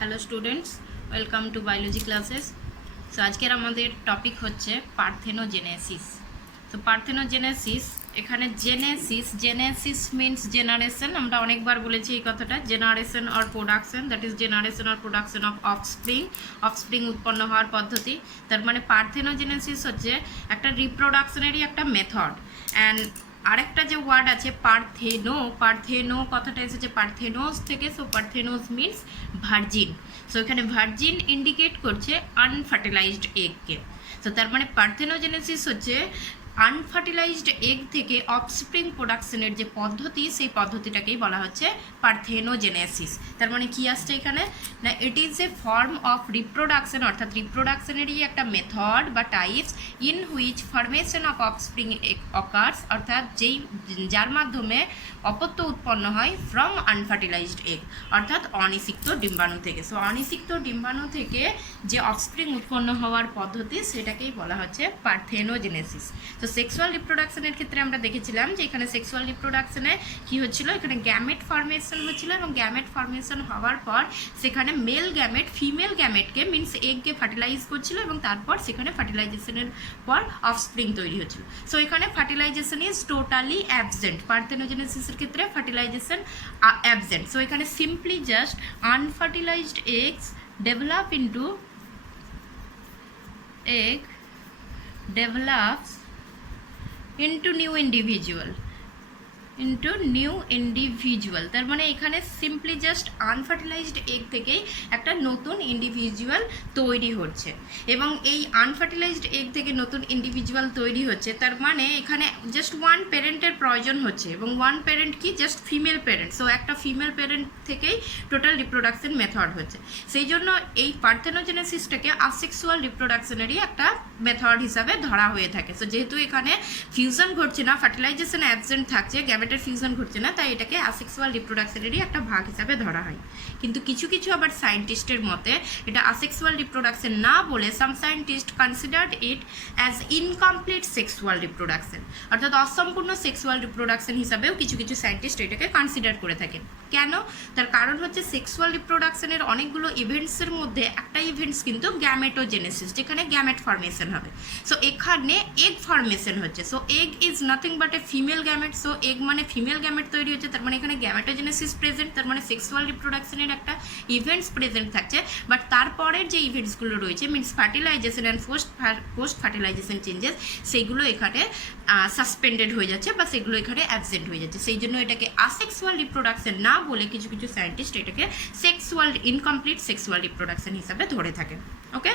Hello students, welcome to biology classes. So আজকের আমাদের topic হচ্ছে পার্থেনোজেনেসিস। তো পার্থেনোজেনেসিস, এখানে জেনেসিস মিনস জেনারেশন। আমরা অনেকবার বলেছি এই কথাটা, generation or production, that is generation or production of offspring উৎপন্ন হওয়ার পদ্ধতি। তার মানে পার্থেনোজেনেসিস হচ্ছে একটা রিপ্রোডাকশনেরই একটা মেথড। অ্যান্ড আরেকটা যে ওয়ার্ড আছে পার্থেনো কথাটা এসেছে পার্থেনোস থেকে। So parthenos means virgin. So এখানে ভার্জিন ইন্ডিকেট করছে আনফার্টিলাইজড এগকে। সো তার মানে পার্থেনোজেনেসিস হচ্ছে আনফার্টিলাইজড এগ থেকে অফস্প্রিং প্রোডাকশনের যে পদ্ধতি, সেই পদ্ধতিটাকেই বলা হচ্ছে পার্থেনোজেনেসিস। তার মানে কি আসছে এখানে না, it is a form of reproduction, অর্থাৎ রিপ্রোডাকশনেরই একটা মেথড বা types in which formation of offspring occurs, অর্থাৎ যার মাধ্যমে অপত্য উৎপন্ন হয় ফ্রম আনফার্টিলাইজড এগ, অর্থাৎ অনিষিক্ত ডিম্বাণু থেকে। সো অনিষিক্ত ডিম্বাণু থেকে যে অফস্প্রিং উৎপন্ন হওয়ার পদ্ধতি, সেটাকেই বলা হচ্ছে পার্থেনোজেনেসিস। তো সেক্সুয়াল রিপ্রোডাকশনের ক্ষেত্রে আমরা দেখেছিলাম যে এখানে সেক্সুয়াল রিপ্রোডাকশনে কী হচ্ছিল, এখানে গ্যামেট ফর্মেশন হচ্ছিল, এবং গ্যামেট ফর্মেশন হওয়ার পর সেখানে মেল গ্যামেট ফিমেল গ্যামেটকে মিনস এগকে ফার্টিলাইজ করছিল, এবং তারপর সেখানে ফার্টিলাইজেশনের পর অফস্প্রিং তৈরি হচ্ছিল। সো এখানে ফার্টিলাইজেশন ইজ টোটালি অ্যাবসেন্ট। পার্থেনোজেনেসিসের ক্ষেত্রে ফার্টিলাইজেশন অ্যাবসেন্ট। সো এখানে simply just unfertilised eggs develop into egg develops into new individual, তার মানে এখানে সিম্পলি জাস্ট আনফার্টিলাইজড এগ থেকেই একটা নতুন ইন্ডিভিজুয়াল তৈরি হচ্ছে, এবং এই আনফার্টিলাইজড এগ থেকে নতুন ইন্ডিভিজুয়াল তৈরি হচ্ছে। তার মানে এখানে জাস্ট ওয়ান প্যারেন্টের প্রয়োজন হচ্ছে, এবং ওয়ান প্যারেন্ট কি, জাস্ট ফিমেল প্যারেন্ট। সো একটা ফিমেল প্যারেন্ট থেকেই টোটাল রিপ্রোডাকশন মেথড হচ্ছে। সেই জন্য এই পার্থেনোজেনেসিসটাকে আসেক্সুয়াল রিপ্রোডাকশনেরই একটা মেথড হিসাবে ধরা হয়ে থাকে। সো যেহেতু এখানে ফিউশন ঘটছে না, ফার্টিলাইজেশন অ্যাবসেন্ট থাকছে, গ্যামেটের ফিউশন ঘটছে না, তাই এটাকে আসেক্সুয়াল রিপ্রোডাকশনেরই একটা ভাগ হিসাবে ধরা হয়। কিন্তু কিছু কিছু আবার সায়েন্টিস্টের মতে এটা আসেক্সুয়াল রিপ্রোডাকশন না বলে some scientist considered it as incomplete sexual reproduction, অর্থাৎ অসম্পূর্ণ সেক্সুয়াল রিপ্রোডাকশন হিসাবেও কিছু কিছু সায়েন্টিস্ট এটাকে কনসিডার করে থাকেন। কেন? তার কারণ হচ্ছে সেক্সুয়াল রিপ্রোডাকশনের অনেকগুলো ইভেন্টসের মধ্যে একটা ইভেন্টস কিন্তু গ্যামেটোজেনেসিস, যেখানে গ্যামেট ফর্মেশন হবে। সো এখানে এগ ফর্মেশন হচ্ছে। So egg is nothing but a female gamete. So egg মানে ফিমেল গ্যামেট তৈরি হচ্ছে, তার মানে এখানে গ্যামেটোজেনেসিস প্রেজেন্ট, তার মানে সেক্সুয়াল রিপ্রোডাকশনের একটা ইভেন্টস প্রেজেন্ট থাকছে। বাট তারপরের যে ইভেন্টসগুলো রয়েছে means fertilisation and post fertilisation changes, সেইগুলো এখানে সাসপেন্ডেড হয়ে যাচ্ছে বা সেগুলো এখানে অ্যাবসেন্ট হয়ে যাচ্ছে। সেই জন্য এটাকে আসেক্সুয়াল রিপ্রোডাকশন না বলে কিছু কিছু সায়েন্টিস্ট এটাকে ইনকমপ্লিট সেক্সুয়াল রিপ্রোডাকশন হিসাবে ধরে থাকেন। ওকে,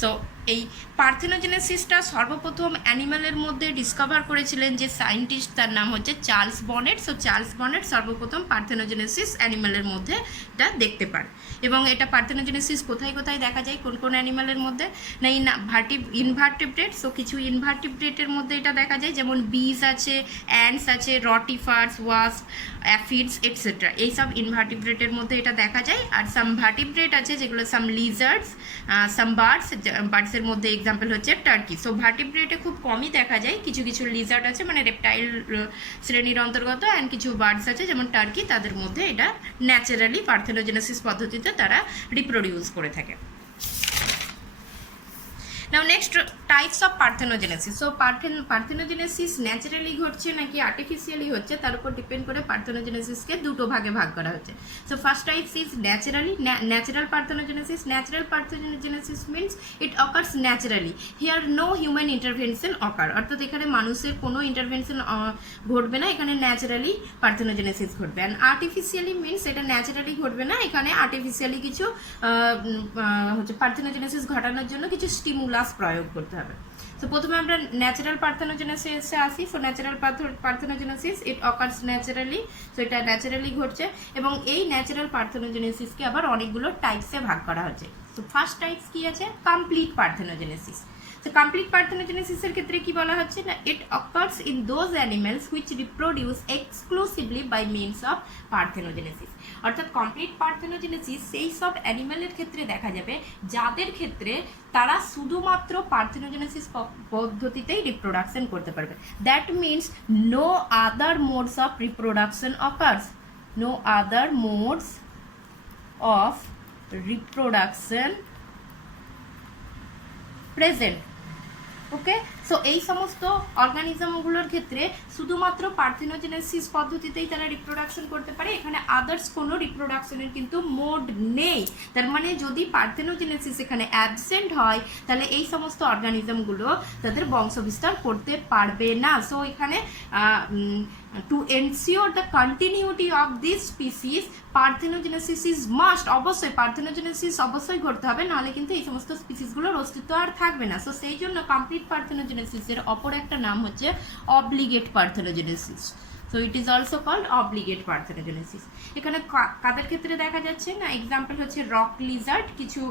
সো এই পার্থেনোজেনেসিসটা সর্বপ্রথম অ্যানিম্যালের মধ্যে ডিসকভার করেছিলেন যে সায়েন্টিস্ট, তার নাম হচ্ছে Charles bonnet. So Charles bonnet সর্বপ্রথম পার্থেনোজেনেসিস অ্যানিম্যালের মধ্যে এটা দেখতে পান। এবং এটা পার্থেনোজেনেসিস কোথায় কোথায় দেখা যায়, কোন কোন অ্যানিম্যালের মধ্যে না, ইনভার্টিব্রেট। সো কিছু ইনভার্টিব্রেটের মধ্যে এটা দেখা যায়, যেমন বিজ আছে, অ্যান্টস আছে, রটিফার্স, ওয়াস্প, অ্যাফিডস এটসেট্রা, এইসব ইনভার্টিব্রেটের মধ্যে এটা দেখা যায়। আর সাম ভার্টিব্রেট আছে, যেগুলো সাম লিজার্ডস, সাম বার্ডসের মধ্যে এক্সাম্পল হচ্ছে টার্কি। সো ভার্টিব্রেটে খুব কমই দেখা যায়। কিছু কিছু লিজার্ড আছে, মানে রেপটাইল শ্রেণীর অন্তর্গত, অ্যান্ড কিছু বার্ডস আছে যেমন টার্কি, তাদের মধ্যে এটা ন্যাচারালি পার্থেনোজেনেসিস পদ্ধতিতে তারা রিপ্রোডিউস করে থাকে। Now next types of parthenogenesis. So parthenogenesis naturally ঘটছে নাকি আর্টিফিশিয়ালি হচ্ছে, তার উপর ডিপেন্ড করে পার্থেনোজেনেসিসকে দুটো ভাগে ভাগ করা হচ্ছে। So first types is natural parthenogenesis. Natural parthenogenesis means it occurs naturally, here no human intervention occur, অর্থাৎ এখানে মানুষের কোনো ইন্টারভেনশন ঘটবে না, এখানে ন্যাচারালি পার্থেনোজেনেসিস ঘটবে। অ্যান্ড আর্টিফিশিয়ালি মিনস এটা ন্যাচারালি ঘটবে না, এখানে আর্টিফিশিয়ালি কিছু হচ্ছে পার্থেনোজেনেসিস ঘটানোর জন্য কিছু স্টিমুলাস প্রয়োগ করতে হবে। তো প্রথমে আমরা ন্যাচারাল পার্থেনোজেনেসিসে আসি। সো ন্যাচারাল পার্থেনোজেনেসিস ইট অকার্স ন্যাচারালি। সো এটা ন্যাচারালি ঘটছে, এবং এই ন্যাচারাল পার্থেনোজেনেসিসকে আবার অনেকগুলো টাইপসে ভাগ করা হচ্ছে। তো ফার্স্ট টাইপস কি আছে, কমপ্লিট পার্থেনোজেনেসিস। তো কমপ্লিট পার্থেনোজেনেসিসের ক্ষেত্রে কি বলা হচ্ছে না, it occurs in those animals which reproduce exclusively by means of parthenogenesis, অর্থাৎ কমপ্লিট পার্থেনোজেনেসিস সেই সব অ্যানিমেলের ক্ষেত্রে দেখা যাবে যাদের ক্ষেত্রে তারা শুধুমাত্র পার্থেনোজেনেসিস পদ্ধতিতেই রিপ্রোডাকশন করতে পারবে। That means no other modes of reproduction occurs, no other modes of reproduction present. Okay, so এই সমস্ত অর্গানিজমগুলোর ক্ষেত্রে শুধুমাত্র পার্থেনোজেনেসিস পদ্ধতিতেই তারা রিপ্রোডাকশন করতে পারে, এখানে আদার্স কোনো রিপ্রোডাকশনের কিন্তু মোড নেই। তার মানে যদি পার্থেনোজেনেসিস এখানে অ্যাবসেন্ট হয় তাহলে এই সমস্ত অর্গানিজমগুলো তাদের বংশবিস্তার করতে পারবে না। সো এখানে to ensure the continuity of this species parthenogenesis is must. অবশ্যই পার্থেনোজেনেসিস অবশ্যই ঘটতে হবে, নাহলে কিন্তু এই সমস্ত স্পিসিসগুলোর অস্তিত্ব আর থাকবে না। সো সেই জন্য কমপ্লিট পার্থেনোজেনেসিসের অপর একটা নাম হচ্ছে obligate parthenogenesis. So it is also called obligate parthenogenesis. এখানে কাদের ক্ষেত্রে দেখা যাচ্ছে না, এক্সাম্পল হচ্ছে রক লিজার্ড, কিছু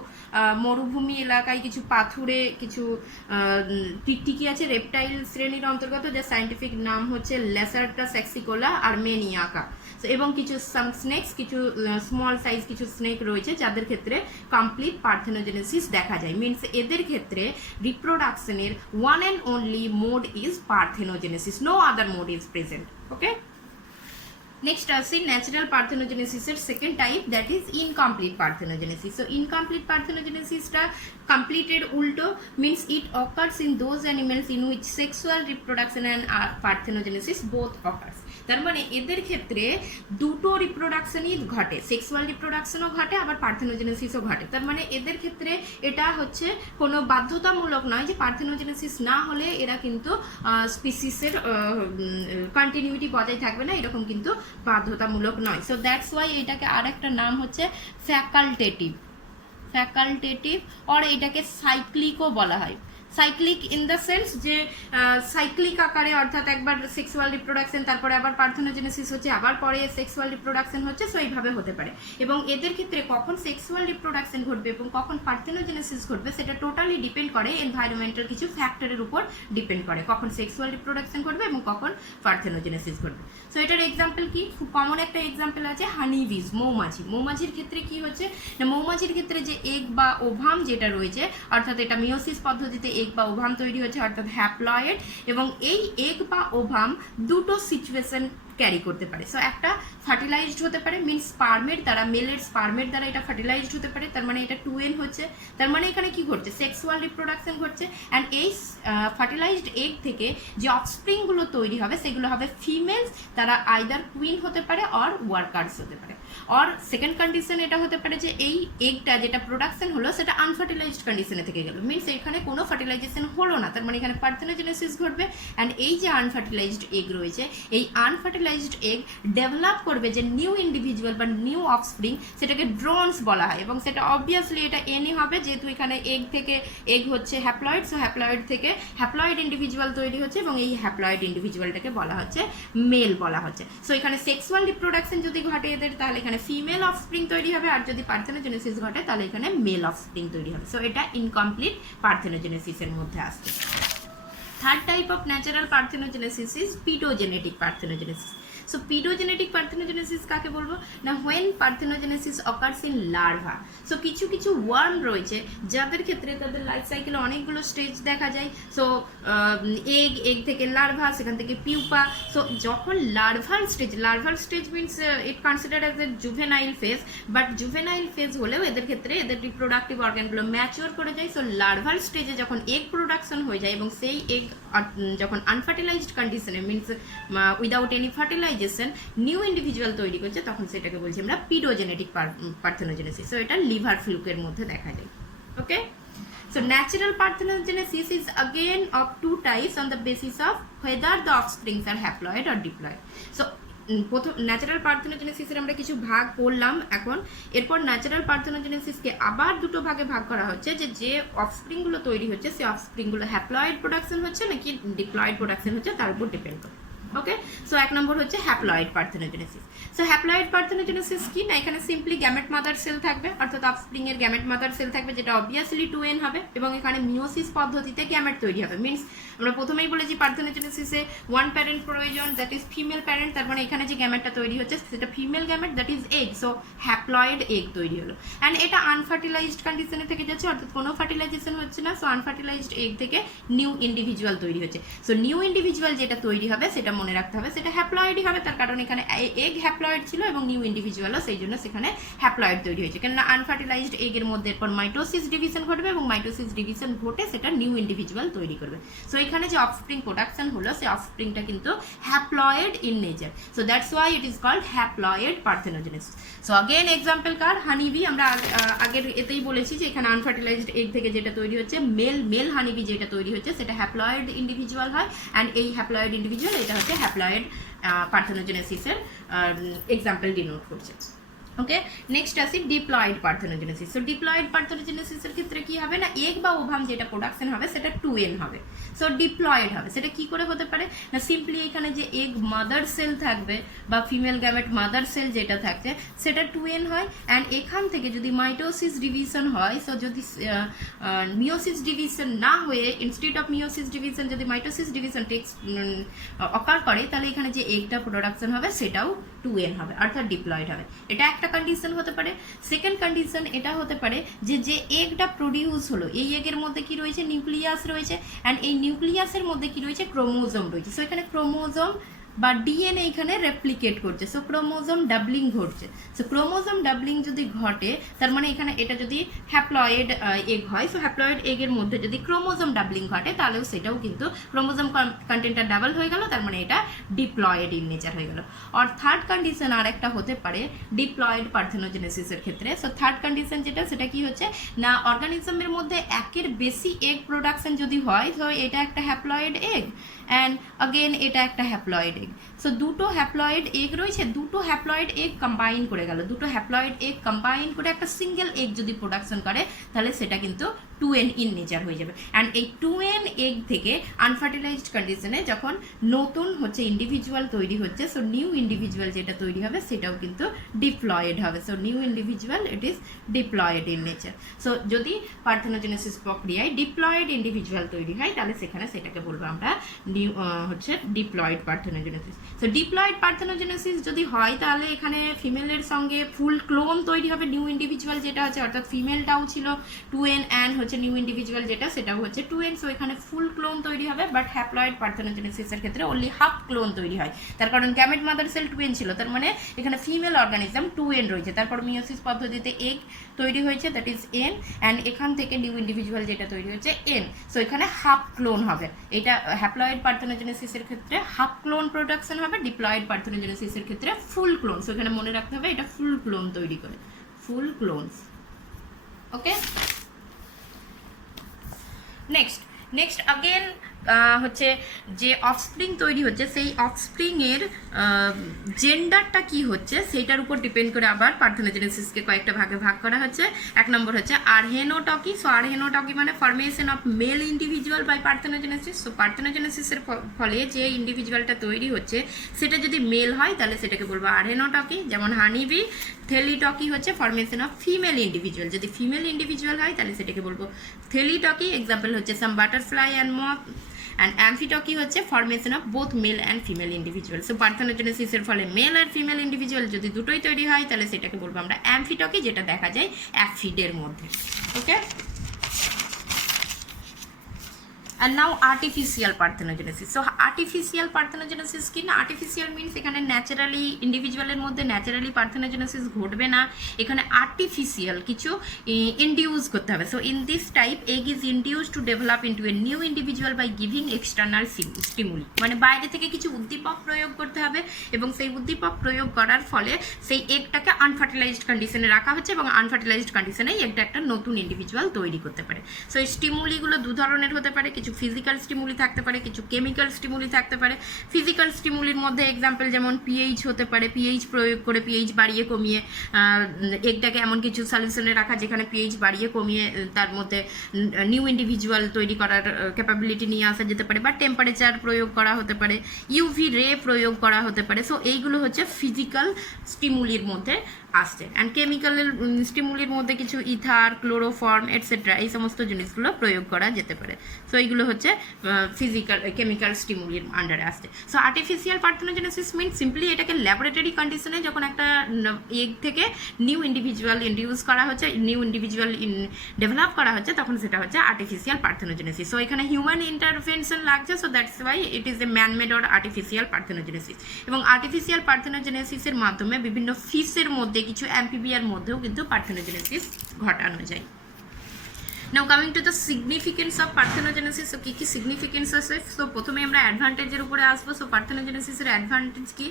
মরুভূমি এলাকায় কিছু পাথুরে কিছু টিকটিকি আছে রেপটাইল শ্রেণীর অন্তর্গত, যার সাইন্টিফিক নাম হচ্ছে লেসার্টা সেক্সিকোলা আর্মেনিয়াকা। এবং কিছু সাম স্নেকস, কিছু স্মল সাইজ কিছু স্নেক রয়েছে যাদের ক্ষেত্রে কমপ্লিট পার্থেনোজেনেসিস দেখা যায়। মিনস এদের ক্ষেত্রে রিপ্রোডাকশনের one and only mode is parthenogenesis, no other mode is present. Okay, next আসছি ন্যাচারাল পার্থেনোজেনেসিসের second type, that is incomplete parthenogenesis. So incomplete পার্থেনোজেনেসিসটা কমপ্লিটের উল্টো, means it occurs in those animals in which sexual reproduction and parthenogenesis both occurs. তার মানে এদের ক্ষেত্রে দুটো রিপ্রোডাকশনই ঘটে, সেক্সুয়াল রিপ্রোডাকশনও ঘটে আবার পার্থেনোজেনেসিসও ঘটে। তার মানে এদের ক্ষেত্রে এটা হচ্ছে কোনো বাধ্যতামূলক নয় যে পার্থেনোজেনেসিস না হলে এরা কিন্তু স্পিসিসের কন্টিনিউটি বজায় থাকবে না, এরকম কিন্তু বাধ্যতামূলক নয়। সো দ্যাটস ওয়াই এটাকে আর একটা নাম হচ্ছে ফ্যাকাল্টেটিভ, আর এটাকে সাইক্লিকও বলা হয়। সাইক্লিক ইন দ্য সেন্স যে সাইক্লিক আকারে, অর্থাৎ একবার সেক্সুয়াল রিপ্রোডাকশন তারপরে আবার পার্থেনোজেনেসিস হচ্ছে, আবার পরে সেক্সুয়াল রিপ্রোডাকশন হচ্ছে, সো এইভাবে হতে পারে। এবং এদের ক্ষেত্রে কখন সেক্সুয়াল রিপ্রোডাকশন ঘটবে এবং কখন পার্থেনোজেনেসিস ঘটবে সেটা টোটালি ডিপেন্ড করে এনভায়রনমেন্টাল কিছু ফ্যাক্টরের উপর ডিপেন্ড করে, কখন সেক্সুয়াল রিপ্রোডাকশন ঘটবে এবং কখন পার্থেনোজেনেসিস ঘটবে। সো এটার এক্সাম্পল কি, খুব কমন একটা এক্সাম্পল আছে হানি বিজ, মৌমাছি। মৌমাছির ক্ষেত্রে কি হচ্ছে না, মৌমাছির ক্ষেত্রে যে এগ বা ওভাম যেটা রয়েছে, অর্থাৎ এটা মিওসিস পদ্ধতিতে এগ বা ওভাম তৈরি হচ্ছে, অর্থাৎ হ্যাপ্লয়েড, এবং এই এগ বা ওভাম দুটো সিচুয়েশন ক্যারি করতে পারে। সো একটা ফার্টিলাইজড হতে পারে, মিনস স্পার্মের দ্বারা, মেলের স্পার্মের দ্বারা এটা ফার্টিলাইজড হতে পারে, তার মানে এটা 2N হচ্ছে, তার মানে এখানে কি ঘটছে, সেক্সুয়াল রিপ্রোডাকশন ঘটছে। অ্যান্ড এই ফার্টিলাইজড এগ থেকে যে অফস্প্রিংগুলো তৈরি হবে সেগুলো হবে ফিমেলস, তারা আইদার কুইন হতে পারে অর ওয়ার্কার্স হতে পারে। অর সেকেন্ড কন্ডিশন এটা হতে পারে যে এই এগটা যেটা প্রোডাকশন হলো সেটা আনফার্টিলাইজড কন্ডিশনে থেকে গেল, মিনস এখানে কোনো ফার্টিলাইজেশন হলো না, তার মানে এখানে পার্থেনোজেনেসিস ঘটবে। অ্যান্ড এই যে আনফার্টিলাইজড এগ রয়েছে, এই আনফার্টিলাইজড এগ ডেভেলপ করবে যে নিউ ইন্ডিভিজুয়াল বা নিউ অফস্প্রিং, সেটাকে ড্রোনস বলা হয়। এবং সেটা অবভিয়াসলি এটা এনই হবে, যেহেতু এখানে এগ থেকে এগ হচ্ছে হ্যাপ্লয়েড, সো হ্যাপ্লয়েড থেকে হ্যাপ্লয়েড ইন্ডিভিজুয়াল তৈরি হচ্ছে এবং এই হ্যাপ্লয়েড ইন্ডিভিজুয়ালটাকে বলা হচ্ছে মেল বলা হচ্ছে। সো এখানে সেক্সুয়াল রিপ্রোডাকশন যদি ঘটে এদের, তাহলে এখানে ফিমেল অফস্প্রিং তৈরি হবে, আর যদি পার্থেনোজেনেসিস ঘটে তাহলে এখানে মেল অফস্প্রিং তৈরি হবে। সো এটা ইনকমপ্লিট পার্থেনোজেনেসিসের মধ্যে আসছে। Third type of natural parthenogenesis is paedogenetic parthenogenesis. So paedogenetic parthenogenesis কাকে বলবো না, when parthenogenesis occurs in larva. So কিছু কিছু ওয়ার্ম রয়েছে যাদের ক্ষেত্রে তাদের লাইফ সাইকেলে অনেকগুলো স্টেজ দেখা যায়। সো এগ থেকে লার্ভা, সেখান থেকে পিউপা। সো যখন larval stage means it considered as a juvenile phase, but juvenile phase হলেও এদের ক্ষেত্রে এদের রিপ্রোডাক্টিভ অর্গানগুলো ম্যাচিওর করে যায়। সো লার্ভাল স্টেজে যখন এগ প্রোডাকশন হয়ে যায় এবং সেই এগ যখন unfertilised condition, means without any fertilisation new individual তৈরি করছে, তখন সেটাকে বলছি আমরা পিডোজেনেটিক পার্থেনোজেনেসিস। সো এটা লিভার ফ্লুকের মধ্যে দেখা যায়। Okay, so natural parthenogenesis is again of two types on the basis of whether the offsprings are haploid or diploid. So প্রথম ন্যাচারাল পার্থেনোজেনেসিসের আমরা কিছু ভাগ করলাম, এখন এরপর ন্যাচারাল পার্থেনোজেনেসিসকে আবার দুটো ভাগে ভাগ করা হচ্ছে, যে অফস্প্রিংগুলো তৈরি হচ্ছে সেই অফস্প্রিংগুলো হ্যাপ্লয়েড প্রোডাকশন হচ্ছে নাকি ডিপ্লয়েড প্রোডাকশন হচ্ছে তার উপর ডিপেন্ড করে। ওকে, সো এক নম্বর হচ্ছে haploid parthenogenesis. So haploid parthenogenesis কি না, এখানে সিম্পলি গ্যামেট মাদার সেল থাকবে, অর্থাৎ অফস্প্রিং এর গ্যামেট মাদার সেল থাকবে, যেটা অবভিয়াসলি 2N হবে, এবং এখানে মিওসিস পদ্ধতিতে গ্যামেট তৈরি হবে। মিনস আমরা প্রথমেই বলেছি পার্থেনোজেনেসিসে ওয়ান প্যারেন্ট প্রয়োজন, দ্যাট ইজ ফিমেল প্যারেন্ট, তার মানে এখানে যে গ্যামেটটা তৈরি হচ্ছে সেটা female gamete, that is egg. So haploid egg তৈরি হলো, অ্যান্ড এটা আনফার্টিলাইজড কন্ডিশনে থেকে যাচ্ছে, অর্থাৎ কোনো ফার্টিলাইজেশন হচ্ছে না। সো আনফার্টিলাইজড এগ থেকে নিউ ইন্ডিভিজুয়াল তৈরি হচ্ছে। সো নিউ ইন্ডিভিজুয়াল যেটা তৈরি হবে সেটা মনে মনে রাখতে হবে সেটা হ্যাপ্লয়েডই হবে, তার কারণ এখানে এগ হ্যাপ্লয়েড ছিল এবং নিউ ইন্ডিভিজুয়ালও সেই জন্য সেখানে হ্যাপ্লয়েড তৈরি হয়েছে, কেননা আনফার্টিলাইজড এগের মধ্যে এরপর মাইটোসিস ডিভিশন ঘটবে এবং মাইটোসিস ডিভিশন ঘটে সেটা নিউ ইন্ডিভিজুয়াল তৈরি করবে। সো এখানে যে অফস্প্রিং প্রোডাকশন হলো সেই অফস্প্রিংটা কিন্তু haploid in nature, so that's why it is called haploid parthenogenesis. So again example কার হানিবি, আমরা আগের এতেই বলেছি যে এখানে আনফার্টিলাইজড এগ থেকে যেটা তৈরি হচ্ছে মেল হানিবি যেটা তৈরি হচ্ছে সেটা হ্যাপ্লয়েড ইন্ডিভিজুয়াল হয়, অ্যান্ড এই হ্যাপ্লয়েড ইন্ডিভিজুয়াল এটা হচ্ছে হ্যাপ্লয়েড পার্থেনোজেনেসিসের এক্সাম্পল ডিনোট করছে। ওকে, নেক্সট আসি ডিপ্লয়েড পার্থেনোজেনেসিস। সো ডিপ্লয়েড পার্থেনোজেনেসিসের ক্ষেত্রে কি হবে না, এগ বা ওভাম যেটা প্রোডাকশন হবে সেটা 2n হবে। সো ডিপ্লয়েড হবে, সেটা কি করে হতে পারে না, সিম্পলি এখানে যে এগ মাদার সেল থাকবে বা ফিমেল গ্যামেট মাদার সেল যেটা থাকছে সেটা 2n হয়, অ্যান্ড এখান থেকে যদি মাইটোসিস ডিভিশন হয়, সো যদি মিওসিস ডিভিশন না হয়ে ইনস্টিড অফ মিওসিস ডিভিশন যদি মাইটোসিস ডিভিশন টেক্স অকার করে, তাহলে এখানে যে এগটা প্রোডাকশন হবে সেটাও 2n হবে, অর্থাৎ ডিপ্লয়েড হবে। এটা একটা কন্ডিশন হতে পারে। সেকেন্ড কন্ডিশন এটা হতে পারে যে এগটা প্রডিউস হলো, এই এগের মধ্যে কি রয়েছে, নিউক্লিয়াস রয়েছে, অ্যান্ড এই নিউক্লিয়াসের মধ্যে কি রয়েছে, ক্রোমোজোম রয়েছে। সো এখানে ক্রোমোজোম বা ডিএনএ এখানে রেপ্লিকেট করছে, সো ক্রোমোজোম ডাবলিং ঘটছে। সো ক্রোমোজোম ডাবলিং যদি ঘটে তার মানে এখানে এটা যদি হ্যাপ্লয়েড এগ হয়, সো হ্যাপ্লয়েড এগের মধ্যে যদি ক্রোমোজোম ডাবলিং ঘটে তাহলেও সেটাও কিন্তু ক্রোমোজোম কন্টেন্টটা ডাবল হয়ে গেল, তার মানে এটা ডিপ্লয়েড ইন নেচার হয়ে গেল। আর থার্ড কন্ডিশন আর একটা হতে পারে ডিপ্লয়েড পার্থেনোজেনেসিসের ক্ষেত্রে। সো থার্ড কন্ডিশন যেটা সেটা কি হচ্ছে না, অর্গানিজমের মধ্যে একের বেশি এগ প্রোডাকশন যদি হয়, তো এটা একটা হ্যাপ্লয়েড এগ অ্যান্ড অগেন এটা একটা হ্যাপ্লয়েড এগ। সো দুটো হ্যাপ্লয়েড এগ রয়েছে, দুটো হ্যাপ্লয়েড এগ কম্বাইন করে গেল, দুটো হ্যাপ্লয়েড এগ কম্বাইন করে একটা সিঙ্গেল এগ যদি প্রোডাকশন করে তাহলে সেটা কিন্তু 2n ইন নেচার হয়ে যাবে। অ্যান্ড এই 2n এগ থেকে আনফার্টিলাইজড কন্ডিশনে যখন নতুন হচ্ছে ইন্ডিভিজুয়াল তৈরি হচ্ছে, সো নিউ ইন্ডিভিজুয়াল যেটা তৈরি হবে সেটাও কিন্তু ডিপ্লয়েড হবে। So new individual it is diploid in nature. So যদি পার্থেনোজেনেসিস প্রক্রিয়ায় ডিপ্লয়েড ইন্ডিভিজুয়াল তৈরি হয় তাহলে সেখানে সেটাকে বলবো আমরা নিউ হচ্ছে diploid parthenogenesis. So diploid parthenogenesis যদি হয় তাহলে এখানে ফিমেলের সঙ্গে ফুল ক্লোন তৈরি হবে নিউ ইন্ডিভিজুয়াল যেটা আছে, অর্থাৎ ফিমেলটাও ছিল 2n অ্যান্ড হচ্ছে নিউ ইন্ডিভিজুয়াল যেটা সেটাও হচ্ছে 2n। সো এখানে ফুল ক্লোন তৈরি হবে, বাট হ্যাপ্লয়েড পার্থেনোজেনেসিসের ক্ষেত্রে অনলি হাফ ক্লোন তৈরি হয়, তার কারণ গ্যামেট মাদার সেল 2n ছিল, তার মানে এখানে ফিমেল অর্গানিজম 2n রয়েছে, তারপর মিওসিস পদ্ধতিতে এগ তৈরি হয়েছে দ্যাট ইজ n, অ্যান্ড এখান থেকে নিউ ইন্ডিভিজুয়াল যেটা তৈরি হয়েছে n। সো এখানে হাফ ক্লোন হবে, এটা হ্যাপ্লয়েড পার্থেনোজেনেসিসের ক্ষেত্রে হাফ ক্লোন প্রোডাকশন হবে, ডিপ্লয়েড পার্থেনোজেনেসিসের ক্ষেত্রে ফুল ক্লোন। সো এখানে মনে রাখতে হবে এটা ফুল ক্লোন তৈরি করে, ফুল ক্লোনস। ওকে, নেক্সট अगेन হচ্ছে যে অফস্প্রিং তৈরি হচ্ছে সেই অফস্প্রিংয়ের জেন্ডারটা কি হচ্ছে সেইটার উপর ডিপেন্ড করে আবার পার্থেনোজেনেসিসকে কয়েকটা ভাগে ভাগ করা হচ্ছে। এক নম্বর হচ্ছে আর্হেনোটকি। সো আর্হেনোটকি মানে formation of male individual by parthenogenesis. So পার্থেনোজেনেসিসের ফলে যে ইন্ডিভিজুয়ালটা তৈরি হচ্ছে সেটা যদি মেল হয় তাহলে সেটাকে বলবো আর্হেনোটকি। যেমন হানিবি। থেলিটকি হচ্ছে ফরমেশন অফ ফিমেল ইন্ডিভিজুয়াল, যদি ফিমেল ইন্ডিভিজুয়াল হয় তাহলে সেটাকে বলবো থেলিটকি। এক্সাম্পল হচ্ছে some butterfly and moth. And amphitoky হচ্ছে formation of both male and female individual. So পার্থেনোজেনেসিসের ফলে মেল আর ফিমেল ইন্ডিভিজুয়াল যদি দুটোই তৈরি হয় তাহলে সেটাকে বলবো আমরা অ্যাম্ফিটকি, যেটা দেখা যায় অ্যাফিডের মধ্যে। ওকে, and now artificial parthenogenesis. So artificial parthenogenesis কি না, artificial means এখানে ন্যাচারালি ইন্ডিভিজুয়ালের মধ্যে ন্যাচারালি পার্থেনোজেনেসিস ঘটবে না, এখানে আর্টিফিশিয়াল কিছু ইন্ডিউস করতে হবে। So in this type egg is induce to develop into a new individual by giving external stimuli. মানে বাইরে থেকে কিছু উদ্দীপক প্রয়োগ করতে হবে এবং সেই উদ্দীপক প্রয়োগ করার ফলে সেই এগটাকে আনফার্টিলাইজড কন্ডিশনে রাখা হচ্ছে এবং আনফার্টিলাইজড কন্ডিশনে এগটা একটা নতুন ইন্ডিভিজুয়াল তৈরি করতে পারে। সো এই স্টিমুলিগুলো দু ধরনের হতে পারে, কিছু ফিজিক্যাল স্টিমুলি থাকতে পারে, কিছু কেমিক্যাল স্টিমুলি থাকতে পারে। ফিজিক্যাল স্টিমুলির মধ্যে এক্সাম্পল যেমন পিএইচ হতে পারে, পিএইচ প্রয়োগ করে পিএইচ বাড়িয়ে কমিয়ে এগটাকে এমন কিছু সলিউশনে রাখা যেখানে পিএইচ বাড়িয়ে কমিয়ে তার মধ্যে নিউ ইন্ডিভিজুয়াল তৈরি করার ক্যাপাবিলিটি নিয়ে আসা যেতে পারে, বা টেম্পারেচার প্রয়োগ করা হতে পারে, ইউভি রে প্রয়োগ করা হতে পারে। সো এইগুলো হচ্ছে ফিজিক্যাল স্টিমুলির মধ্যে আসছে। অ্যান্ড কেমিক্যালের স্টিমুলির মধ্যে কিছু ইথার, ক্লোরোফর্ম এটসেট্রা এই সমস্ত জিনিসগুলো প্রয়োগ করা যেতে পারে। সো এইগুলো হচ্ছে ফিজিক্যাল কেমিক্যাল স্টিমুলির আন্ডারে আসছে। সো আর্টিফিশিয়াল পার্থেনোজেনেসিস মিন সিম্পলি এটাকে ল্যাবরেটরি কন্ডিশনে যখন একটা এগ থেকে নিউ ইন্ডিভিজুয়াল ইন্ডিউস করা হচ্ছে, নিউ ইন্ডিভিজুয়াল ডেভেলপ করা হচ্ছে, তখন সেটা হচ্ছে আর্টিফিশিয়াল পার্থেনোজেনেসিস। সো এখানে হিউম্যান ইন্টারভেনশন লাগছে, so that's why it is a man-made or artificial parthenogenesis. এবং আর্টিফিশিয়াল পার্থেনোজেনেসিসের মাধ্যমে বিভিন্ন ফিশের মধ্যে, কিছু অ্যাম্ফিবিয়ার মধ্যেও কিন্তু পার্থেনোজেনেসিস ঘটানো যায়। Now coming to the significance of parthenogenesis, so কি significance আছে? সো প্রথমে আমরা অ্যাডভান্টেজের উপরে আসবো। সো পার্থেনোজেনেসিসের অ্যাডভান্টেজ কি?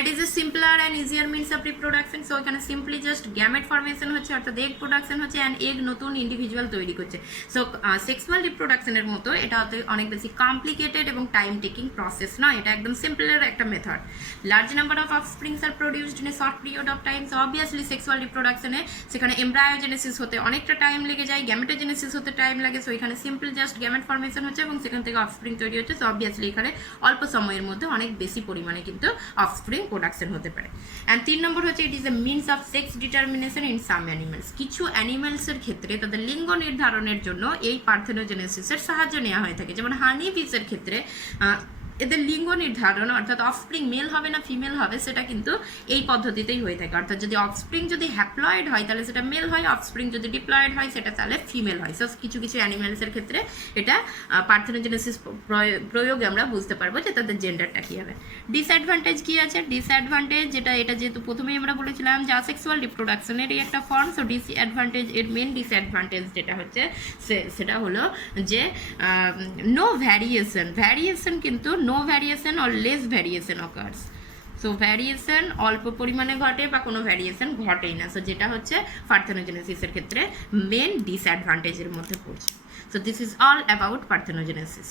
It is a simpler and easier means of reproduction. So এখানে সিম্পলি জাস্ট গ্যামেট ফর্মেশন হচ্ছে, অর্থাৎ এগ প্রোডাকশন হচ্ছে, অ্যান্ড এগ নতুন ইন্ডিভিজুয়াল তৈরি করছে। সো সেক্সুয়াল রিপ্রোডাকশনের মতো এটা অনেক বেশি কমপ্লিকেটেড এবং টাইম টেকিং প্রসেস নয়, এটা একদম সিম্পলের একটা method. Large number of offsprings are produced in a short period of time. So obviously sexual রিপ্রোডাকশনে সেখানে এমব্রায়োজেনেসিস হতে অনেকটা টাইম লেগে যায়, গ্যামেটোজেনেসিস হতে টাইম লাগে। সো এখানে সিম্পল জাস্ট গ্যামেট ফর্মেশন হচ্ছে এবং সেখান থেকে অফস্প্রিং তৈরি হচ্ছে। সো অবভিয়াসলি এখানে অল্প সময়ের মধ্যে অনেক বেশি পরিমাণে কিন্তু অফস্প্রিং প্রোডাকশন হতে পারে। অ্যান্ড 3 নম্বর হচ্ছে it is a means of sex determination in some animals. কিছু অ্যানিমালসের ক্ষেত্রে তাদের লিঙ্গ নির্ধারণের জন্য এই পার্থেনোজেনেসিসের সাহায্য নেওয়া হয়ে থাকে। যেমন হানি ফিশের ক্ষেত্রে এদের লিঙ্গ নির্ধারণ, অর্থাৎ অফস্প্রিং মেল হবে না ফিমেল হবে, সেটা কিন্তু এই পদ্ধতিতেই হয়ে থাকে। অর্থাৎ যদি অফস্প্রিং যদি হ্যাপ্লয়েড হয় তাহলে সেটা মেল হয়, অফস্প্রিং যদি ডিপ্লয়েড হয় সেটা তাহলে ফিমেল হয়। সো কিছু কিছু অ্যানিমেলসের ক্ষেত্রে এটা পার্থেনোজেনেসিস প্রয়োগে আমরা বুঝতে পারবো যে তাদের জেন্ডারটা কী হবে। ডিসঅ্যাডভান্টেজ কী আছে? ডিসঅ্যাডভান্টেজ এটা যেহেতু প্রথমেই আমরা বলেছিলাম যে আসেক্সুয়াল রিপ্রোডাকশনেরই একটা ফর্ম। সো ডিসঅ্যাডভান্টেজ, এর মেন ডিসঅ্যাডভান্টেজ যেটা হচ্ছে সেটা হলো যে নো ভ্যারিয়েশন কিন্তু no variation or less variation occurs. So variation অল্প পরিমাণে ঘটে বা কোনো ভ্যারিয়েশন ঘটেই না। সো যেটা হচ্ছে পার্থেনোজেনেসিসের ক্ষেত্রে মেন ডিসঅ্যাডভান্টেজের মধ্যে পড়ছে। So this is all about parthenogenesis.